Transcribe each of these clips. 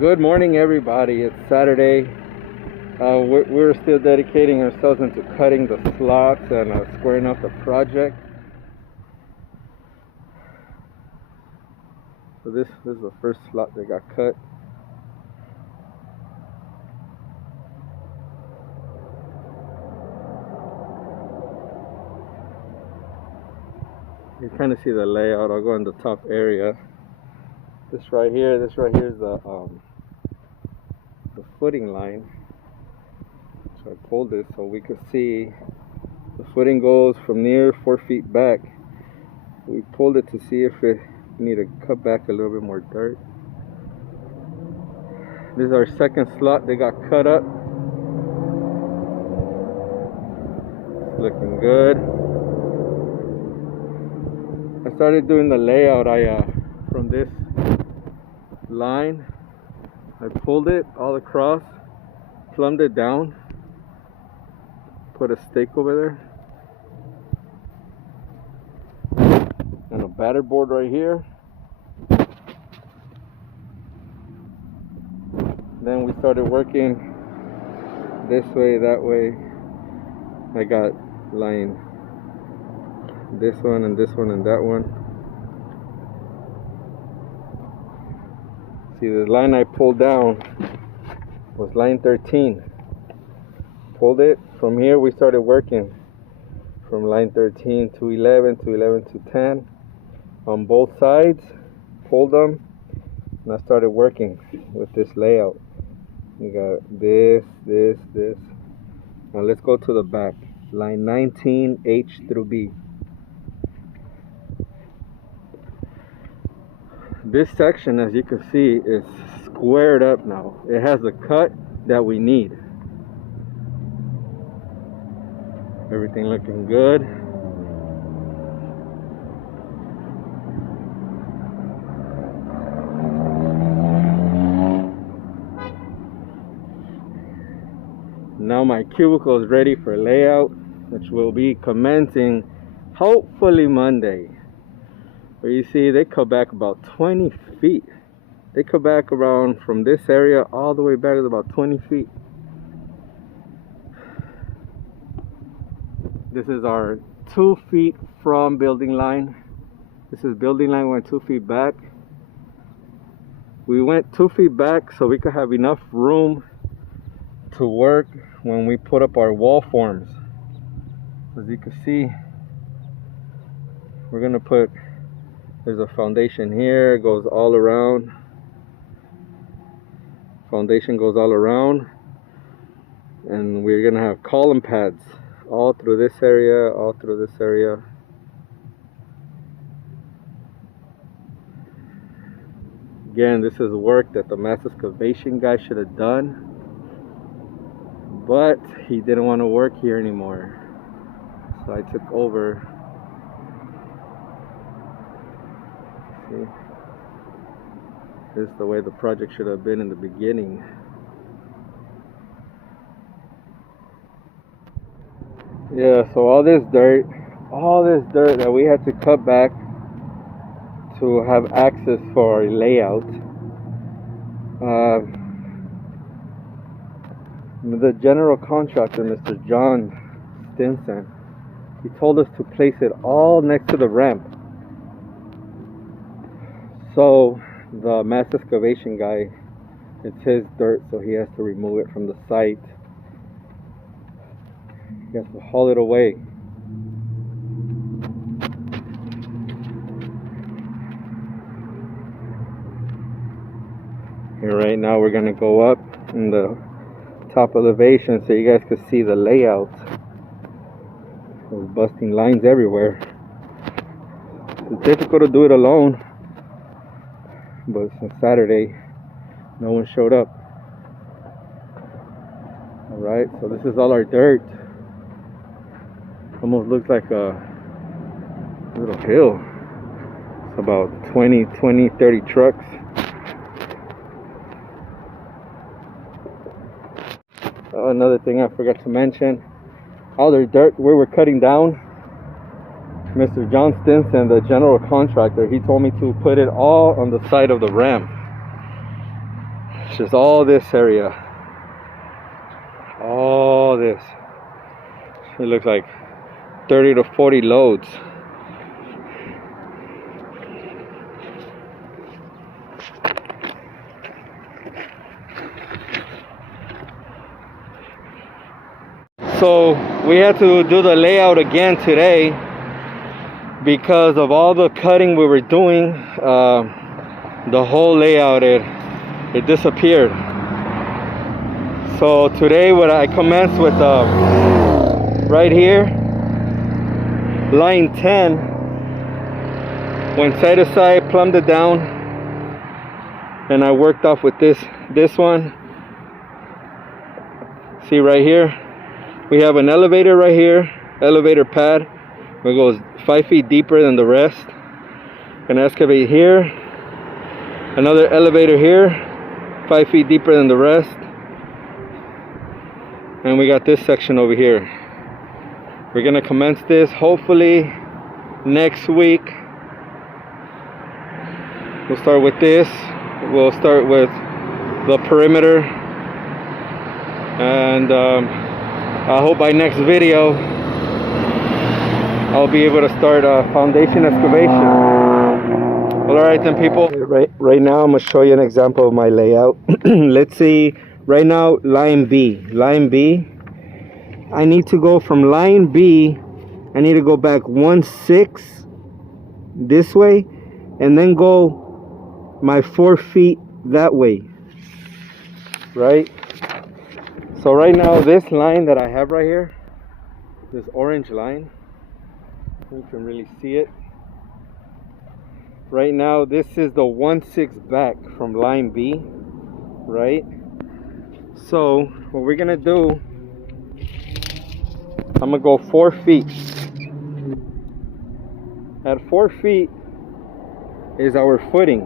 Good morning, everybody. It's Saturday. We're still dedicating ourselves into cutting the slots and squaring up the project. So this is the first slot that got cut. You kind of see the layout. I'll go in the top area. This right here is the footing line. So I pulled this so we could see the footing goes from near 4 feet back. We pulled it to see if it needed to cut back a little bit more dirt. This is our second slot that got cut up. It's looking good. I started doing the layout. From this line, I pulled it all across, plumbed it down, put a stake over there, and a batter board right here. Then we started working this way, that way. I got line this one and this one and that one. See, the line I pulled down was line 13. Pulled it from here. We started working from line 13 to 11 to 11 to 10 on both sides. Pulled them, and I started working with this layout. We got this. Now let's go to the back. Line 19, H through B. This section, as you can see, is squared up now. It has the cut that we need. Everything looking good. Now my cubicle is ready for layout, which will be commencing hopefully Monday. But you see, they cut back about 20 feet. They cut back around from this area all the way back to about 20 feet. This is our 2 feet from building line. This is building line, went 2 feet back. We went 2 feet back so we could have enough room to work when we put up our wall forms. As you can see, we're gonna put, there's a foundation here, it goes all around. Foundation goes all around, and we're gonna have column pads all through this area, all through this area. Again, this is work that the mass excavation guy should have done, but he didn't want to work here anymore, so I took over. See, this is the way the project should have been in the beginning. Yeah, so all this dirt that we had to cut back to have access for our layout. The general contractor, Mr. John Stinson, he told us to place it all next to the ramp. So the mass excavation guy, it's his dirt, so he has to remove it from the site. He has to haul it away. Here right now we're gonna go up in the top elevation so you guys can see the layout. There's busting lines everywhere. It's difficult to do it alone, but since Saturday, no one showed up. Alright, so this is all our dirt. Almost looks like a little hill. It's about 30 trucks. Another thing I forgot to mention, all their dirt where we're cutting down, Mr. John Stinson, the general contractor, he told me to put it all on the side of the ramp. just all this area. All this. It looks like 30 to 40 loads. So we had to do the layout again today because of all the cutting we were doing. The whole layout, it disappeared. So today what I commenced with right here, line 10, went side to side, plumbed it down, and I worked off with this one. See right here, we have an elevator right here, elevator pad. It goes 5 feet deeper than the rest. An excavate here, another elevator here, 5 feet deeper than the rest. And we got this section over here. We're gonna commence this hopefully next week. We'll start with this. We'll start with the perimeter, and I hope by next video I'll be able to start a foundation excavation. Well, all right then, people. Right now I'm gonna show you an example of my layout. Let's see. Right now, line B. Line B. I need to go from line B. I need to go back 1/6 this way, and then go my 4 feet that way. Right. So right now, this line that I have right here, this orange line, you can really see it. Right now, this is the 1/6 back from line B, right? So what we're gonna do, I'm gonna go 4 feet. At 4 feet is our footing.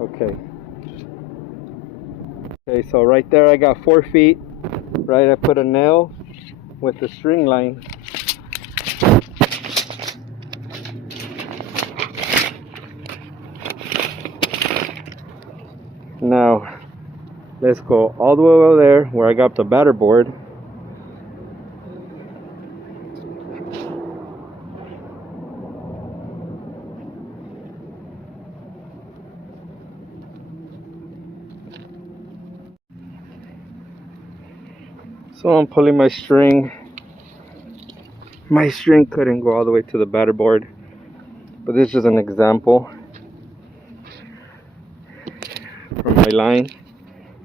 Okay. Okay, so right there I got 4 feet. Right, I put a nail with the string line. Now let's go all the way over there where I got the batter board. So I'm pulling my string. My string couldn't go all the way to the batter board, but this is just an example. From my line,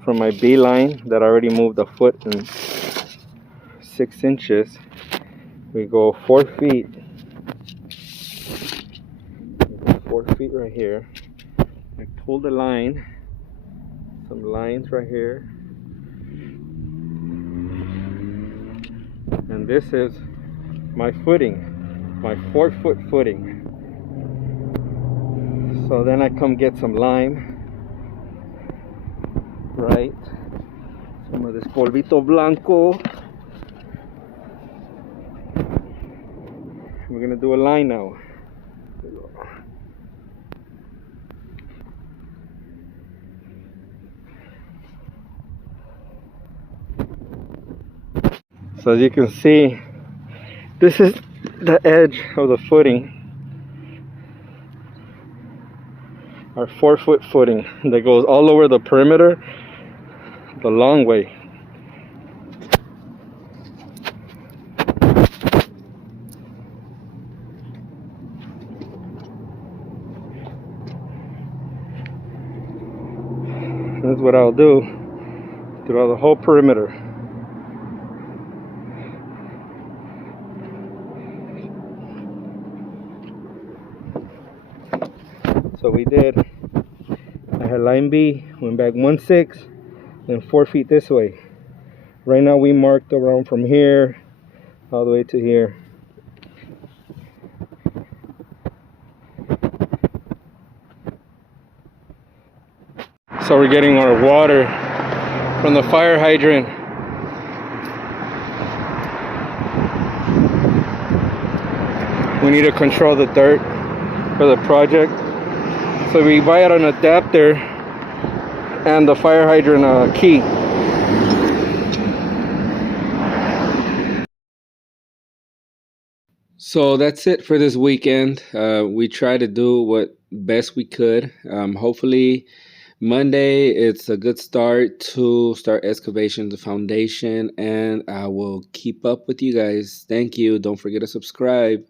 from my B line that I already moved a foot and 6 inches, we go 4 feet. We go 4 feet right here. I pull the line, some lines right here, and this is my footing, my 4 foot footing. So then I come get some lime. Right, some of this polvito blanco. We're gonna do a line now. So as you can see, this is the edge of the footing, our 4 foot footing that goes all over the perimeter the long way. That's what I'll do throughout the whole perimeter. So we did, I had line B, went back 1/6, then 4 feet this way. Right now we marked around from here all the way to here. So we're getting our water from the fire hydrant. We need to control the dirt for the project. So we buy out an adapter and the fire hydrant key. So that's it for this weekend. We tried to do what best we could. Hopefully, Monday it's a good start to start excavation the foundation, and I will keep up with you guys. Thank you. Don't forget to subscribe.